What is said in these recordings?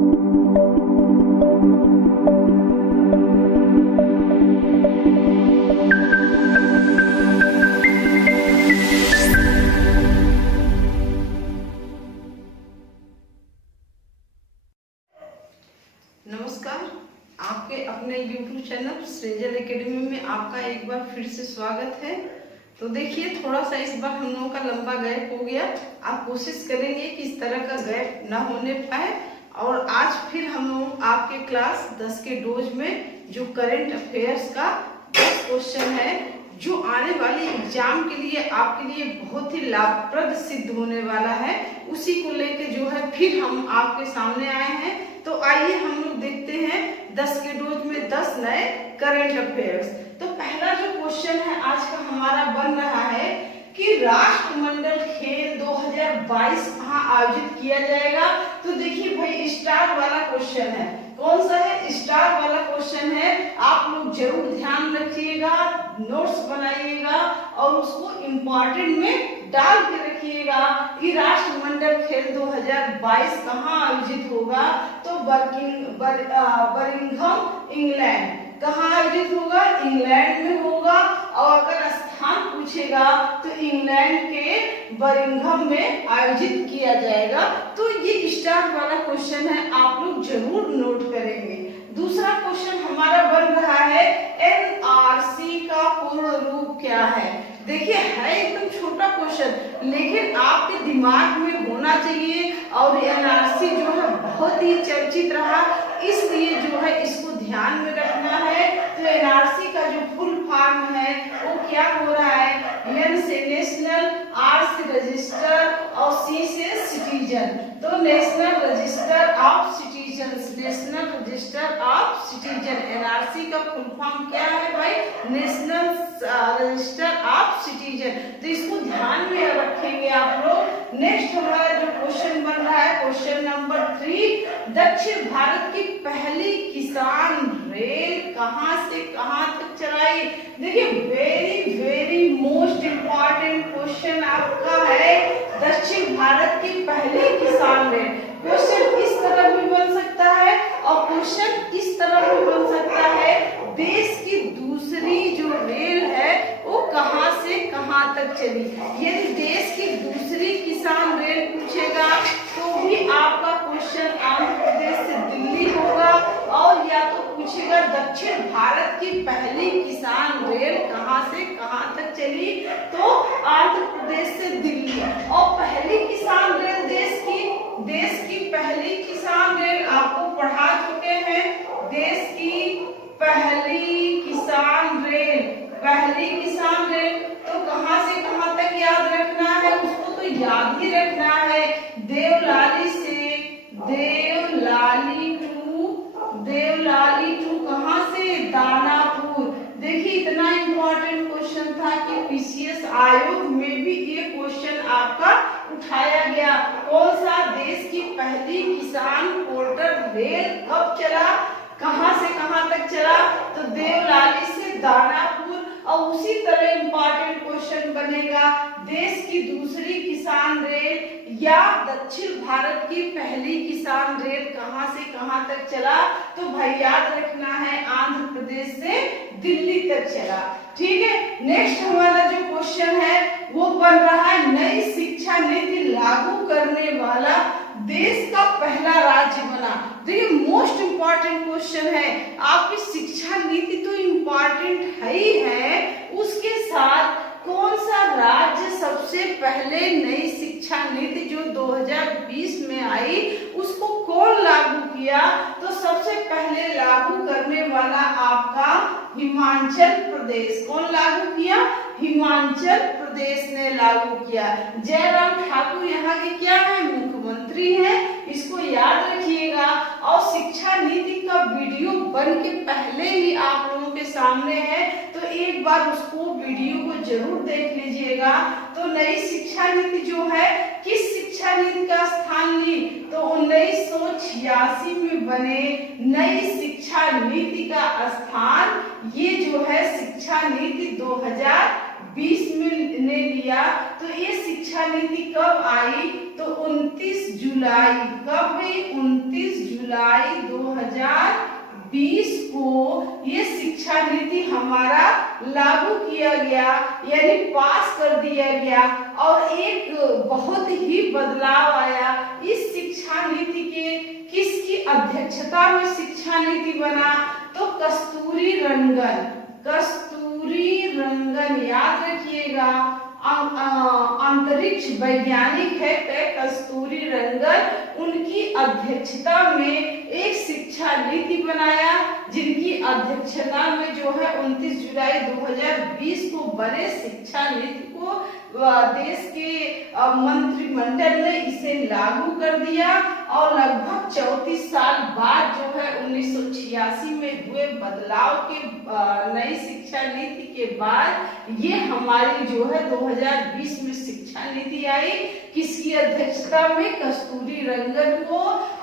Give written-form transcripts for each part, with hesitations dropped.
नमस्कार, आपके अपने YouTube चैनल सृंजल एकेडमी में आपका एक बार फिर से स्वागत है। तो देखिए, थोड़ा सा इस बार हम लोगों का लंबा गैप हो गया। आप कोशिश करेंगे कि इस तरह का गैप ना होने पाए। और आज फिर हम लोग आपके क्लास 10 के डोज में जो करंट अफेयर्स का 10 क्वेश्चन है, जो आने वाली एग्जाम के लिए आपके लिए बहुत ही लाभप्रद सिद्ध होने वाला है, उसी को लेके जो है फिर हम आपके सामने आए हैं। तो आइए हम लोग देखते हैं 10 के डोज में 10 नए करंट अफेयर्स। तो पहला जो क्वेश्चन है आज का हमारा बन रहा है कि राष्ट्रमंडल खेल 2022 कहाँ आयोजित किया जाएगा। तो देखिए भाई, स्टार वाला क्वेश्चन है। कौन सा है? स्टार वाला क्वेश्चन है। आप लोग जरूर ध्यान रखिएगा, नोट्स बनाइएगा और उसको इम्पोर्टेंट में डाल के रखिएगा कि राष्ट्रमंडल खेल 2022 कहाँ आयोजित होगा। तो बर्मिंघम इंग्लैंड। कहाँ आयोजित होगा? इंग्लैंड में होगा। और अगर स्थान पूछेगा तो इंग्लैंड के बर्मिंघम में आयोजित किया जाएगा। तो ये स्टार वाला क्वेश्चन है, आप लोग जरूर नोट करेंगे। दूसरा क्वेश्चन हमारा बन रहा है एनआरसी का पूर्ण रूप क्या है। देखिए, है एकदम छोटा क्वेश्चन, लेकिन आपके दिमाग में होना चाहिए। और एनआरसी जो है बहुत ही चर्चित रहा, इसलिए जो है इसको ध्यान में रखना है। तो एनआरसी का जो फुल फॉर्म है वो क्या हो रहा है? एन से नेशनल, आर से रजिस्टर और सी से सिटीजन। तो national register of citizen, national register of citizen. NRC का फुल फॉर्म क्या है भाई? National register of citizen. तो इसको ध्यान में रखेंगे आप लोग। नेक्स्ट हमारा जो क्वेश्चन बन रहा है, क्वेश्चन नंबर 3, दक्षिण भारत की पहली किसान रेल कहां से कहां तक चलाई। देखिए, very very most important question आपका है, दक्षिण भारत की पहली किसान रेल। क्वेश्चन इस तरह भी बन सकता है और क्वेश्चन इस तरह भी बन सकता है, देश की दूसरी जो रेल है वो कहां से कहां तक चली। यदि देश की दूसरी किसान रेल पूछेगा तो भी आपका क्वेश्चन आंध्र प्रदेश से दिल्ली होगा। और या तो पूछेगा दक्षिण भारत की पहली किसान रेल कहां से कहां तक चली, तो आंध्र प्रदेश से दिल्ली। और पहली किसान रेल देश की पहली किसान रेल आपको पढ़ा चुके हैं। देश की पहली किसान रेल तो कहां से कहां तक याद रखना है? उसको तो याद ही रखना है। देवलाली टू कहां से? दानापुर। देखिए, इतना इंपॉर्टेंट क्वेश्चन था कि पीसीएस आयोग में भी ये क्वेश्चन आपका उठाया गया। कौन सा? देश की पहली किसान पोर्टर रेल कब चला, कहां से कहां तक चला? तो देवलाली से दानापुर। और उसी तरह इंपॉर्टेंट क्वेश्चन बनेगा, देश की दूसरी किसान रेल या दक्षिण भारत की पहली किसान रेल कहां से कहां तक चला। तो भाई याद रखना है, आंध्र प्रदेश से दिल्ली तक चला। ठीक है। नेक्स्ट हमारा जो क्वेश्चन है वो बन रहा है, नई शिक्षा नीति लागू करने वाला देश का पहला राज्य बना। देखिए, मोस्ट इंपॉर्टेंट क्वेश्चन है। आपकी शिक्षा नीति तो इंपॉर्टेंट है ही है, उसके साथ कौन सा राज्य सबसे पहले नई शिक्षा नीति जो 2020 में आई उसको कौन लागू किया? तो सबसे पहले लागू करने वाला आपका हिमाचल प्रदेश। कौन लागू किया? हिमाचल प्रदेश ने लागू किया। जयराम ठाकुर यहाँ के क्या है? मुख्यमंत्री हैं। इसको याद रखिएगा। और शिक्षा नीति का वीडियो बन के पहले ही आप लोगों के सामने है, तो एक बार उसको वीडियो को जरूर देख लीजिएगा। तो नई शिक्षा नीति जो है किस शिक्षा नीति का स्थान ली? तो 1986 में बने नई शिक्षा नीति का स्थान ये जो है शिक्षा नीति 2020 में ने लिया। तो ये शिक्षा नीति कब आई? तो 29 जुलाई। कब हुई? 29 जुलाई 2020 को ये शिक्षा नीति हमारा लागू किया गया, यानी पास कर दिया गया और एक बहुत ही बदलाव आया। इस शिक्षा नीति के किसकी अध्यक्षता में शिक्षा नीति बना? तो कस्तूरी रंगन, कस्तूरी रंगन याद रखिएगा, अंतरिक्ष वैज्ञानिक है कस्तूरी रंगन, उनकी अध्यक्षता में एक शिक्षा नीति बनाया, जिनकी अध्यक्षता में जो है 29 जुलाई 2020 को बने शिक्षा नीति को देश के मंत्रिमंडल ने इसे लागू कर दिया और लगभग 34 साल बाद जो है 1986 में हुए बदलाव के नई शिक्षा नीति के बाद ये हमारी जो है 2020 में शिक्षा नीति आई। किसकी अध्यक्षता में? कस्तूरी रंगन को।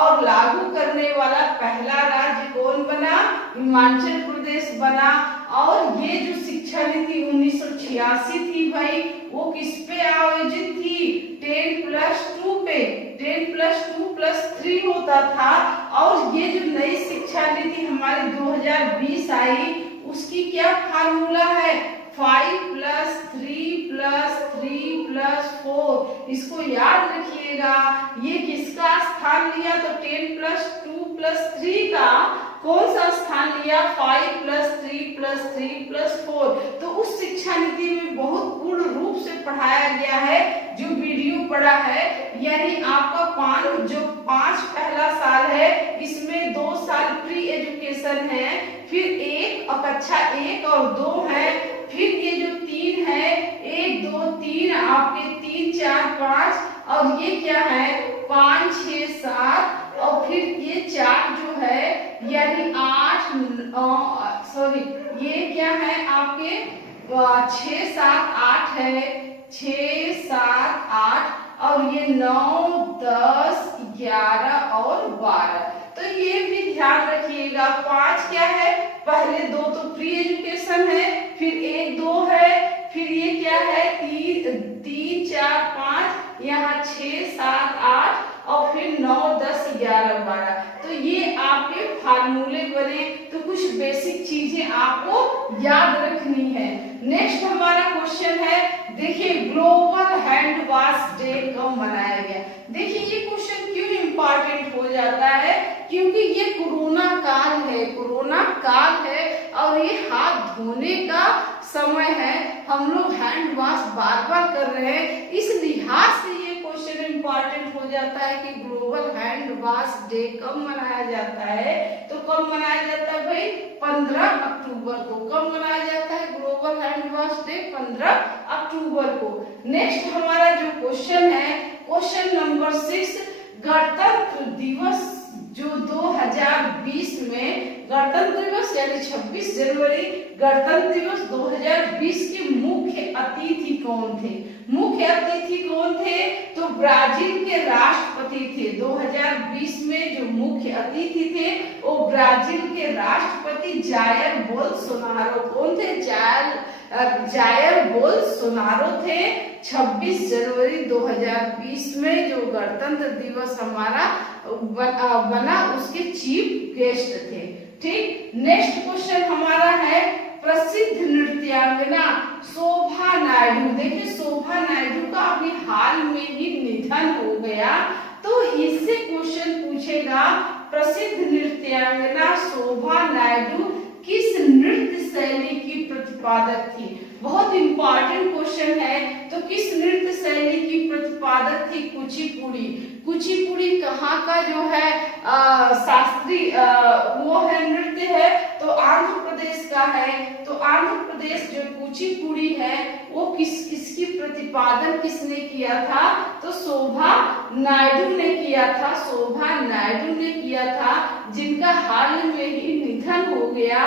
और लागू करने वाला पहला राज्य कौन बना? हिमाचल प्रदेश बना। और ये जो शिक्षा नीति 1986 थी भाई, वो किस पे आयोजित थी? 10+2 पे, 10+2+3 होता था। और ये जो नई शिक्षा नीति हमारी 2020 आई, उसकी क्या फार्मूला है? 5+3+3+4। इसको याद रखिएगा। ये किसका स्थान लिया? तो 10+2+3 का कौन सा स्थान लिया? 5+3+3+4। तो उस शिक्षा नीति में बहुत पूर्ण रूप से पढ़ाया गया है, जो वीडियो पढ़ा है, यानी आपका 5 पहला साल है, इसमें 2 साल प्री एजुकेशन है, फिर कक्षा 1 और 2 है, फिर ये जो 3 है, 1 2 3 आपके 3 4 5, और ये क्या है? 5 6 7, और फिर ये 4 जो है, यानी 8 ये क्या है आपके 6 7 8 है, 6 7 8, और ये 9 10 11 और 12। तो ये भी ध्यान रखिएगा। 5 क्या है? पहले 2 तो प्री एजुकेशन है, फिर 1 2 है, फिर ये क्या है? 3 4 5, यहाँ 6 7 8, और फिर 9 10 11 12। तो ये आपके फार्मूले बने। तो कुछ बेसिक चीजें आपको याद रखनी है। नेक्स्ट हमारा क्वेश्चन है, देखिए ग्लोबल हैंड वॉश डे कब मनाया गया? देखिए ये क्वेश्चन क्यों इम्पोर्टेंट हो जाता है? क्योंकि ये कोरोना काल है, कोरोना काल है, और ये हाथ धोने का समय है। हम लोग हैंड वॉश बार बार कर रहे हैं, इस लिहाज से ये क्वेश्चन इम्पोर्टेंट हो जाता है कि ग्लोबल हैंड वॉश डे कब मनाया जाता है? तो कब मनाया जाता है भाई? 15 अक्टूबर को। कब मनाया जाता है ग्लोबल हैंड वॉश डे? 15 अक्टूबर को। नेक्स्ट हमारा जो क्वेश्चन है, क्वेश्चन नंबर 6, गणतंत्र दिवस जो 2020 में गणतंत्र दिवस यानी 26 जनवरी गणतंत्र दिवस 2020 के मुख्य अतिथि कौन थे? मुख्य अतिथि कौन थे? तो ब्राजील के राष्ट्रपति थे। 2020 में जो मुख्य अतिथि थे वो ब्राजील के राष्ट्रपति जायर बोल्सोनारो। कौन थे? जायर बोल्सोनारो थे। 26 जनवरी 2020 में जो गणतंत्र दिवस हमारा बना, उसके चीफ गेस्ट थे। ठीक। नेक्स्ट क्वेश्चन हमारा है, प्रसिद्ध नृत्यांगना शोभा नायडू। देखिए शोभा नायडू का अभी हाल में ही निधन हो गया, तो इससे क्वेश्चन पूछेगा, प्रसिद्ध नृत्यांगना शोभा नायडू किस नृत्य शैली की प्रतिपादक थी? बहुत इंपॉर्टेंट क्वेश्चन है। तो किस नृत्य शैली की प्रतिपादक थी? कुचिपुड़ी। कुचिपुड़ी कहाँ का जो है शास्त्रीय वो है, नृत्य है, तो आंध्र प्रदेश का है। तो आंध्र प्रदेश जो कुचिपुड़ी है वो किसकी प्रतिपादन किसने किया था? तो शोभा नायडू ने किया था। शोभा नायडू ने किया था, जिनका हाल में ही निधन हो गया।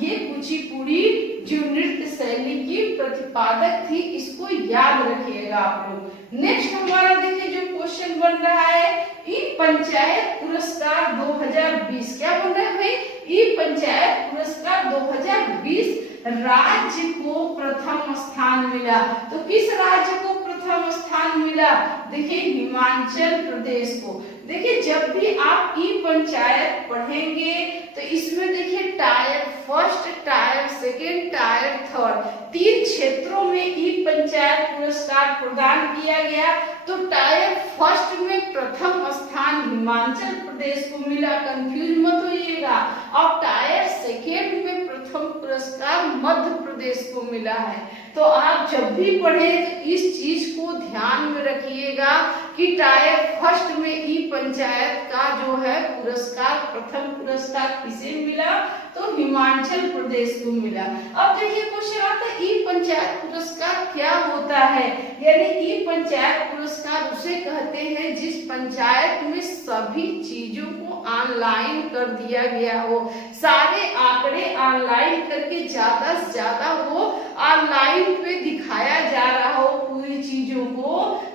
ये कुचिपुड़ी जो नृत्य शैली की प्रतिपादक थी, इसको याद रखिएगा आप लोग। नेक्स्ट हमारा देखिए जो क्वेश्चन बन रहा है, ई पंचायत पुरस्कार 2020। क्या बन रहा है भाई? ई पंचायत पुरस्कार 2020 राज्य को प्रथम स्थान मिला। तो किस राज्य को प्रथम स्थान मिला? देखिए हिमाचल प्रदेश को। देखिए जब भी आप ई पंचायत पढ़ेंगे तो इसमें देखिए tyre first, tyre second, tyre third, 3 क्षेत्रों में ई पंचायत पुरस्कार प्रदान किया गया। तो टायर फर्स्ट में प्रथम स्थान हिमाचल प्रदेश को मिला, कंफ्यूज मत होइएगा। और टायर सेकेंड में प्रथम पुरस्कार मध्य प्रदेश को मिला है। तो आप जब भी पढ़े तो इस चीज को ध्यान में रखिएगा कि टायर फर्स्ट में ई पंचायत का जो है पुरस्कार, प्रथम पुरस्कार किसे मिला, तो हिमाचल प्रदेश को मिला। अब देखिए क्वेश्चन आता है ई पंचायत पुरस्कार क्या होता है। यानी ई पंचायत पुरस्कार उसे कहते हैं जिस पंचायत में सभी चीजों को ऑनलाइन कर दिया गया हो, सारे आंकड़े ऑनलाइन करके ज्यादा से ज्यादा वो ऑनलाइन पे दिखाया जा रहा हो पूरी चीजों को,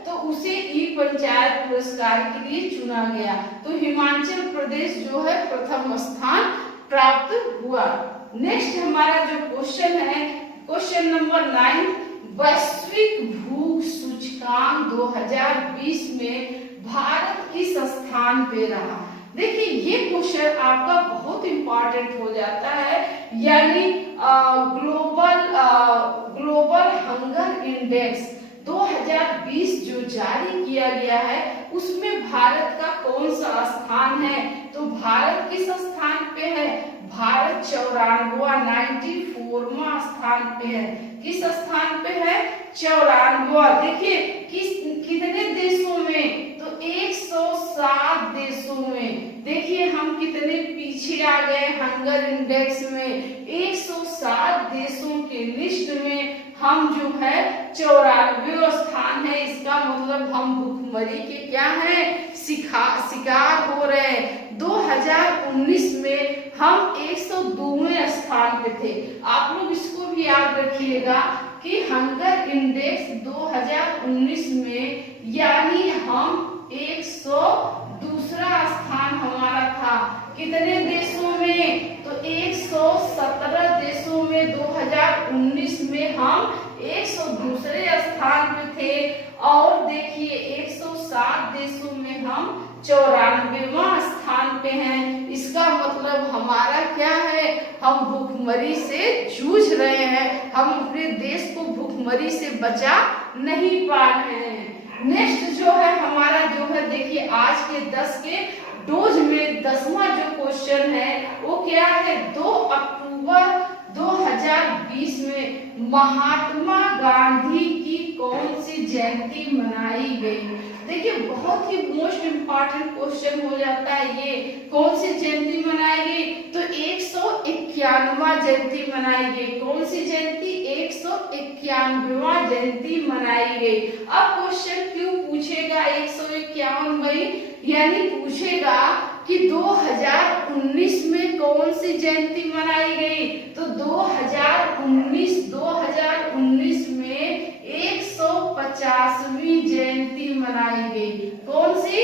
तो उसे ई पंचायत पुरस्कार के लिए चुना गया। तो हिमाचल प्रदेश जो है प्रथम स्थान प्राप्त हुआ। नेक्स्ट हमारा जो क्वेश्चन है, क्वेश्चन नंबर 9, वैश्विक भूख सूचकांक 2020 में भारत किस स्थान पे रहा। देखिए ये क्वेश्चन आपका बहुत इंपॉर्टेंट हो जाता है। यानी ग्लोबल हंगर इंडेक्स 2020 जो जारी किया गया है उसमें भारत का कौन सा स्थान है, तो भारत किस स्थान पे है, भारत 94वां स्थान पे है। किस स्थान पे है, 94वां। देखिए कितने देशों में, तो 107 देशों में। देखिए हम कितने पीछे आ गए हंगर इंडेक्स में, 107 देशों के लिस्ट में हम जो है 94वां स्थान है। इसका मतलब हम भुखमरी के क्या है, शिकार हो रहे हैं। 2019 में हम 102वें स्थान पे थे। आप लोग इसको भी याद रखिएगा कि हंगर इंडेक्स 2019 में यानी हम 102वां स्थान हमारा था। कितने देशों में, तो 117 देशों में 2019 में हम 102वें स्थान पे थे। और देखिए 107 देशों में हम 94वां स्थान पे हैं। इसका मतलब हमारा क्या है, हम भुखमरी से जूझ रहे हैं, हम अपने देश को भुखमरी से बचा नहीं पा रहे हैं। नेक्स्ट जो है हमारा जो है, देखिए आज के 10 के डोज में 10वां जो क्वेश्चन है वो क्या है, 2 अक्टूबर 2020 में महात्मा गांधी की कौन सी जयंती मनाई गई। देखिए बहुत ही मोस्ट इम्पॉर्टेंट क्वेश्चन हो जाता है ये, कौन सी जयंती मनाई गई, तो 191वां जयंती मनाई गई। कौन सी जयंती, 191वां जयंती मनाई गई। अब क्वेश्चन क्यों पूछेगा 151 भाई, यानी पूछेगा कि 2019 में कौन सी जयंती मनाई गई, तो 2019 में 150वीं जयंती मनाई गई। कौन सी,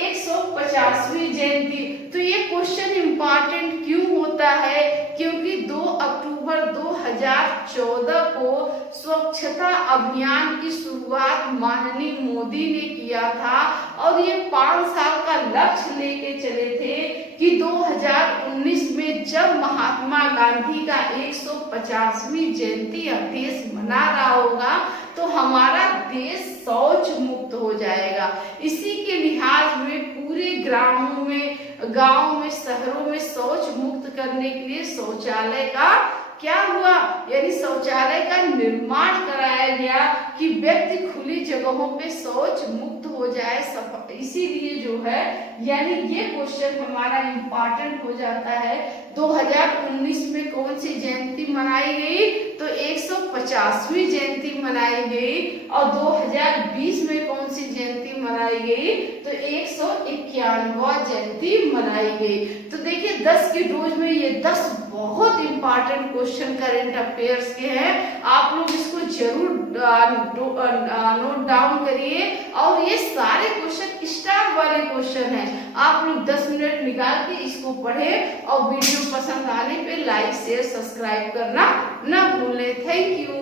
150वीं जयंती। तो ये क्वेश्चन इंपॉर्टेंट क्यों होता है, क्योंकि 2 अक्टूबर 2014 को स्वच्छता अभियान की शुरुआत माननीय मोदी ने किया था और ये 5 साल का लक्ष्य लेके चले थे कि 2019 में जब महात्मा गांधी का 150वीं जयंती देश मना रहा होगा तो हमारा देश शौच मुक्त हो जाएगा। इसी के लिहाज में पूरे ग्रामों में, गांव में, शहरों में शौच मुक्त करने के लिए शौचालय का क्या हुआ, यानी शौचालय का निर्माण कराया गया कि व्यक्ति खुली जगहों पे शौच मुक्त हो जाए। इसीलिए जो है यानी ये क्वेश्चन हमारा इम्पोर्टेंट हो जाता है। 2019 में कौन सी जयंती मनाई गई, तो 150वीं जयंती मनाई गई। और 2020 में कौन सी जयंती मनाई गई, तो 191वां जयंती मनाई गई। तो देखिए 10 के डोज में ये 10 बहुत इंपॉर्टेंट क्वेश्चन करेंट अफेयर्स के हैं। आप लोग इसको जरूर नोट डाउन करिए। और ये सारे क्वेश्चन स्टार वाले क्वेश्चन हैं। आप लोग 10 मिनट निकाल के इसको पढ़ें और वीडियो पसंद आने पे लाइक शेयर सब्सक्राइब करना ना भूलें। Thank you.